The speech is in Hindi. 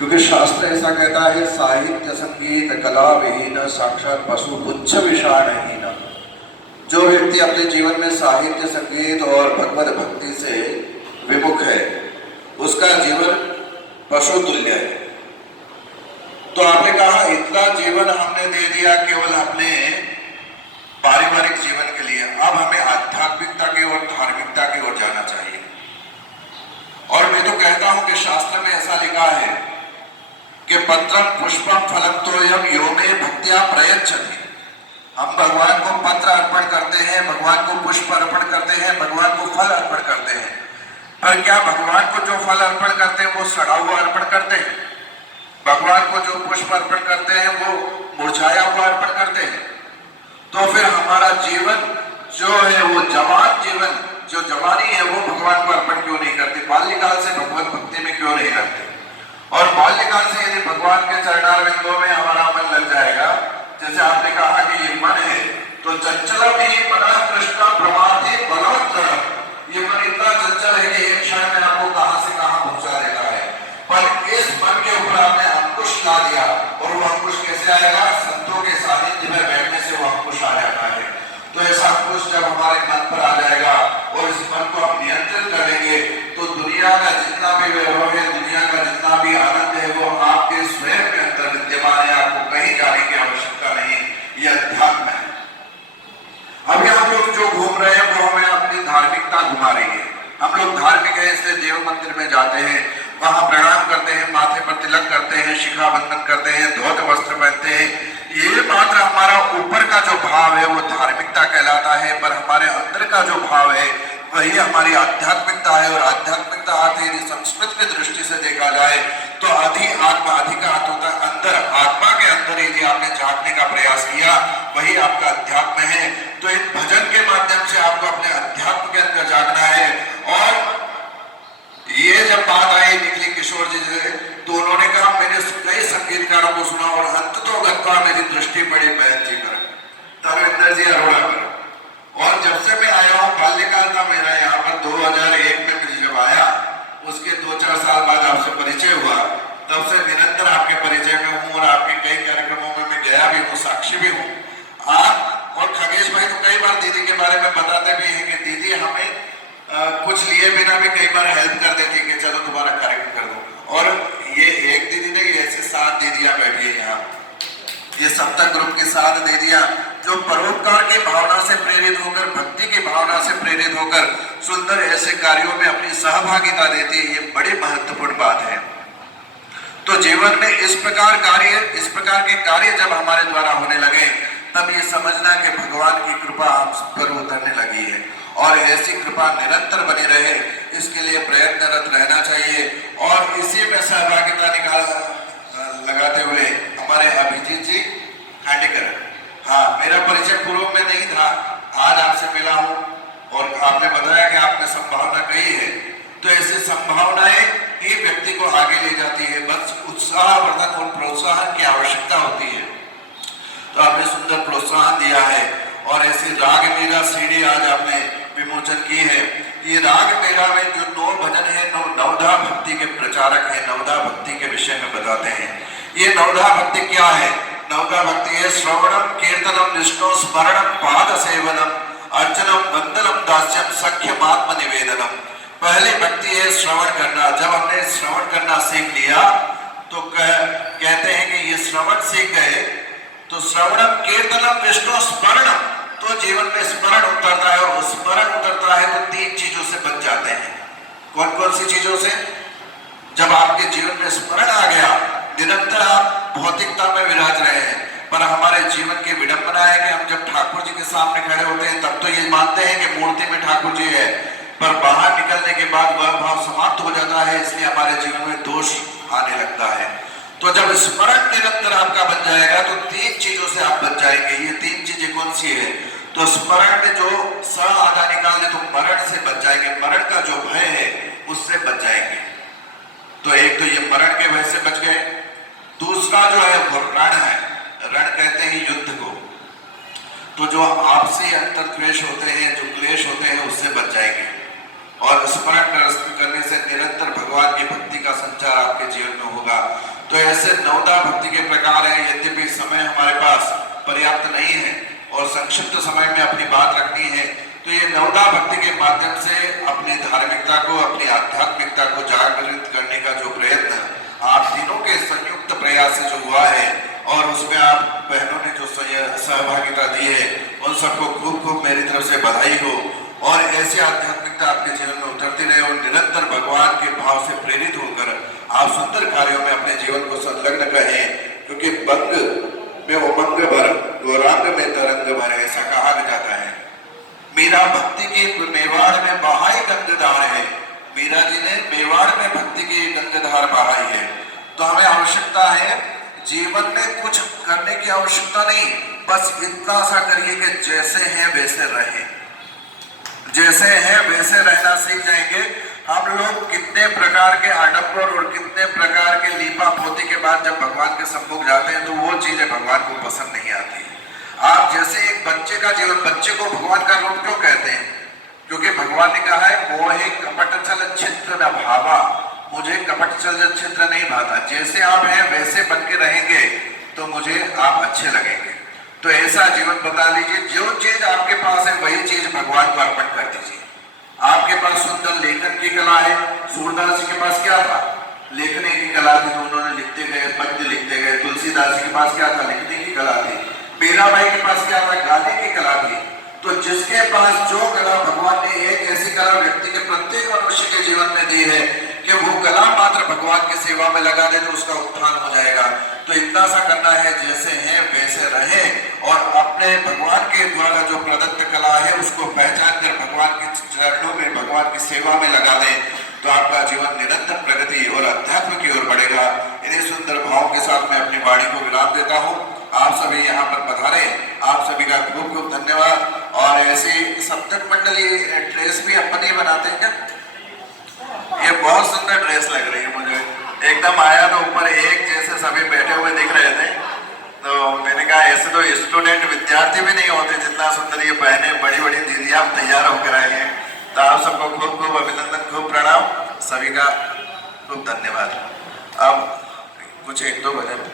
क्योंकि शास्त्र ऐसा कहता है, साहित्य संगीत कला विहीन साक्षात पशु पुच्छ विषाणहीन। जो व्यक्ति अपने जीवन में साहित्य संगीत और भगवत भक्ति से विमुख है, उसका जीवन पशु तुल्य है। तो आपने कहा इतना जीवन हमने दे दिया केवल अपने पारिवारिक जीवन के लिए, अब हमें आध्यात्मिकता की ओर, धार्मिकता की ओर जाना चाहिए। और मैं तो कहता हूं कि शास्त्र में ऐसा लिखा है कि पत्रम पुष्पम फलम तोयम यो मे भक्त्या प्रयच्छति। हम भगवान को पत्र अर्पण करते हैं, भगवान को पुष्प अर्पण करते हैं, भगवान को फल अर्पण करते हैं, पर क्या भगवान को जो फल अर्पण करते हैं वो सड़ा हुआ अर्पण करते हैं? भगवान को जो पुष्प अर्पण करते हैं वो मुरझाया हुआ अर्पण करते हैं? तो फिर हमारा जीवन जो है वो जवान जीवन, जो जवानी है, वो भगवान को अर्पण क्यों नहीं करते? बाल्यकाल से भगवत भक्ति में क्यों नहीं करते? और बाल्यकाल से यदि भगवान के चरणारविंदों में हमारा मन लग जाएगा, जैसे आपने कहा कि ये मन है, तो चंचलम ही मना कृष्ण प्रमाथे बलवत्तर। ये मन इतना चंचल है कि एक क्षण में आपको कहां से कहां पहुंचा देता है। पर इस मन के ऊपर आपने अंकुश ला दिया, और वो अंकुश कैसे आएगा? संतों के सानिध्य में बैठने से वो अंकुश आ जाता है। तो ऐसा अंकुश जब हमारे मन पर आ जाएगा और इस मन को हम नियंत्रित करेंगे, तो दुनिया का जितना भी वैभव है, दुनिया का जितना भी आनंद है, वो आपके स्वयं के अंदर विद्यमान है। आपको कहीं जाने की आवश्यकता नहीं। यह अध्यात्म है। अभी हम लोग जो घूम रहे हैं वो हमें अपनी धार्मिकता घुमा रही है। हम लोग धार्मिक है इसलिए देव मंदिर में जाते हैं, वहां प्रणाम करते हैं, माथे पर तिलक करते हैं, शिखा बंधन करते हैं, धोत वस्त्र पहनते हैं। ये मात्र हमारा ऊपर का जो भाव है वो धार्मिकता कहलाता है, पर हमारे अंदर का जो भाव है वही हमारी आध्यात्मिकता है। और आध्यात्मिकता आती है, संस्कृत की दृष्टि से देखा जाए तो अधि आत्मा, अधिकार होता है अंदर, आत्मा के अंदर यदि आपने झांकने का प्रयास किया, वही आपका अध्यात्म है। तो इन भजन के माध्यम से आपको अपने अध्यात्म के अंदर जागना है। और ये जब बात आई निकली किशोर जी से, तो उन्होंने कहा मैंने कई संगीतकारों को सुना और अंत तो गत्वा मेरी दृष्टि पड़ी बहन जी पर, धर्मेंद्र जी अरोड़ा पर। और जब से मैं आया हूँ, बाल्यकाल था मेरा यहाँ पर, 2001 में मुझे जब आया, उसके 2-4 साल बाद आपसे परिचय हुआ, तब से निरंतर आपके परिचय में हूँ और आपके कई कार्यक्रमों में मैं गया भी हूँ, साक्षी भी हूँ। आप और खगेश भाई तो कई बार दीदी के बारे में बताते भी हैं कि दीदी हमें कुछ लिए बिना भी कई बार हेल्प कर देती कि चलो तुम्हारा कार्यक्रम कर दो। और ये एक दीदी नहीं, ऐसे 7 दीदियां बैठी है यहाँ, ये सप्तक ग्रुप की 7 दीदियां जो परोपकार की भावना से प्रेरित होकर, भक्ति की भावना से प्रेरित होकर सुंदर ऐसे कार्यों में अपनी सहभागिता देती है। ये बड़ी महत्वपूर्ण बात है। तो जीवन में इस प्रकार के कार्य जब हमारे द्वारा होने लगे, तब ये समझना कि भगवान की कृपा हम पर उतरने लगी है। और ऐसी कृपा निरंतर बनी रहे, इसके लिए प्रयत्नरत रहना चाहिए। और इसी में सहभागिता लगाते हुए हमारे अभिजीत जी खांडेकर, हाँ, मेरा परिचय पूर्व में नहीं था, आज आपसे मिला हूँ और आपने बताया कि आपने संभावना कही है। तो ऐसी संभावनाएं ही व्यक्ति को आगे ले जाती है। बस उत्साहवर्धन और प्रोत्साहन की आवश्यकता होती है। तो आपने सुंदर प्रोत्साहन दिया है। और ऐसी राग मेरा सीढ़ी आज आपने विमोचन की है। ये राग मेरा में जो 9 भजन है, नवधा भक्ति के प्रचारक है, नवधा भक्ति के विषय में बताते हैं। ये नवधा भक्ति क्या है? नवधा भक्ति है श्रवणम कीर्तनम विष्णु स्मरणम पाद सेवनम अर्चनम वंदनम दास्यम सख्यम आत्म निवेदनम। पहली भक्ति है श्रवण करना। जब हमने श्रवण करना सीख लिया तो कहते हैं कि ये श्रवण सीख गए तो श्रवणम कीर्तनम विष्णु स्मरणम, तो जीवन में स्मरण उतरता है। और स्मरण उतरता है तो 3 चीजों से बच जाते हैं। कौन कौन सी चीजों से? जब आपके जीवन में स्मरण आ गया, निरंतर आप भौतिकता में विराज रहे हैं, पर हमारे जीवन की विडंबना है कि हम जब ठाकुर जी के सामने खड़े होते हैं तब तो ये मानते हैं कि मूर्ति में ठाकुर जी है, पर बाहर निकलने के बाद वह भाव समाप्त हो जाता है। इसलिए हमारे जीवन में दोष आने लगता है। तो जब स्मरण निरंतर आपका बन जाएगा तो 3 चीजों से आप बच जाएंगे। ये 3 चीजें कौन सी है? तो स्मरण में जो स आधा निकाल दे तो मरण से बच जाएंगे, मरण का जो भय है उससे बच जाएंगे। तो एक तो ये मरण के भय से बच गए। दूसरा जो है वो रण है, रण कहते हैं युद्ध को। तो जो आपसी अंतर्द्वेष होते हैं, जो क्लेश होते हैं, उससे बच जाएंगे। और स्मरण करने से निरंतर भगवान की भक्ति का संचार आपके जीवन में होगा। तो ऐसे 9 भक्ति के प्रकार हैं। यद्यपि समय हमारे पास पर्याप्त नहीं है और संक्षिप्त समय में अपनी बात रखनी है, तो ये 9 भक्ति के माध्यम से अपनी धार्मिकता को, अपनी आध्यात्मिकता को जागृत करने का जो प्रयत्न आप तीनों के संयुक्त प्रयास से जो हुआ है और उसमें आप बहनों ने जो सहभागिता दी है, उन सबको खूब खूब मेरी तरफ से बधाई हो। और ऐसी आध्यात्मिकता आपके जीवन में उतरती रहे और निरंतर भगवान के भाव से प्रेरित होकर आप सुंदर कार्यों में अपने जीवन को संलग्न करें, क्योंकि बंग में उमंग भर, गौरांग में तरंग भर, ऐसा कहा जाता है। मीरा भक्ति के मेवाड़ में बहाई गंगधार है। मीरा जी ने मेवाड़ में भक्ति की गंगधार बहाई है। तो हमें आवश्यकता है, जीवन में कुछ करने की आवश्यकता नहीं, बस इतना सा करिए कि जैसे हैं वैसे रहें। जैसे हैं वैसे रहना सीख जाएंगे। हम लोग कितने प्रकार के आडंबर और कितने प्रकार के लीपा पोती के बाद जब भगवान के सम्मुख जाते हैं तो वो चीजें भगवान को पसंद नहीं आती। आप जैसे एक बच्चे का जीवन, बच्चे को भगवान का रूप क्यों कहते हैं? क्योंकि भगवान ने कहा है, मोहे कपट चल चित्र न भावा, मुझे कपट चल चित्र नहीं भाता। जैसे आप हैं वैसे बन के रहेंगे तो मुझे आप अच्छे लगेंगे। तो ऐसा जीवन बता लीजिए। जो चीज आपके पास है वही चीज भगवान को अर्पण कर दीजिए। आपके पास सुंदर लेखन की कला है। सूरदास जी के पास क्या था? लेखने की कला थी, तो उन्होंने लिखते गए, पद्य लिखते गए। तुलसीदास जी के पास क्या था? लिखने की कला थी। मीराबाई के पास क्या था? गाने की कला थी। तो जिसके पास जो कला, भगवान ने एक ऐसी कला व्यक्ति के प्रत्येक मनुष्य के जीवन में दी है कि वो कला मात्र भगवान की सेवा में लगा दे तो उसका उत्थान हो जाएगा। तो इतना सा करना है, जैसे हैं वैसे रहें और अपने भगवान के द्वारा जो प्रदत्त कला है उसको पहचान कर भगवान के चरणों में, भगवान की सेवा में लगा दें, तो आपका जीवन निरंतर प्रगति और अध्यात्म की ओर बढ़ेगा। इन्हीं सुंदर भावों के साथ मैं अपनी वाणी को विराम देता हूँ। आप सभी यहाँ पर पधारे, आप सभी का खूब खूब धन्यवाद। और ऐसी सप्तक मंडली ड्रेस भी अपन ही बनाते हैं क्या? ये बहुत सुंदर ड्रेस लग रही है मुझे। एकदम आया तो ऊपर एक जैसे सभी बैठे हुए दिख रहे थे, तो मैंने कहा ऐसे तो स्टूडेंट विद्यार्थी भी नहीं होते जितना सुंदर ये बहने, बड़ी बड़ी दीदियां तैयार होकर आई हैं। तो आप सबको खूब खूब अभिनंदन, खूब प्रणाम, सभी का खूब धन्यवाद। अब कुछ 1-2 भजन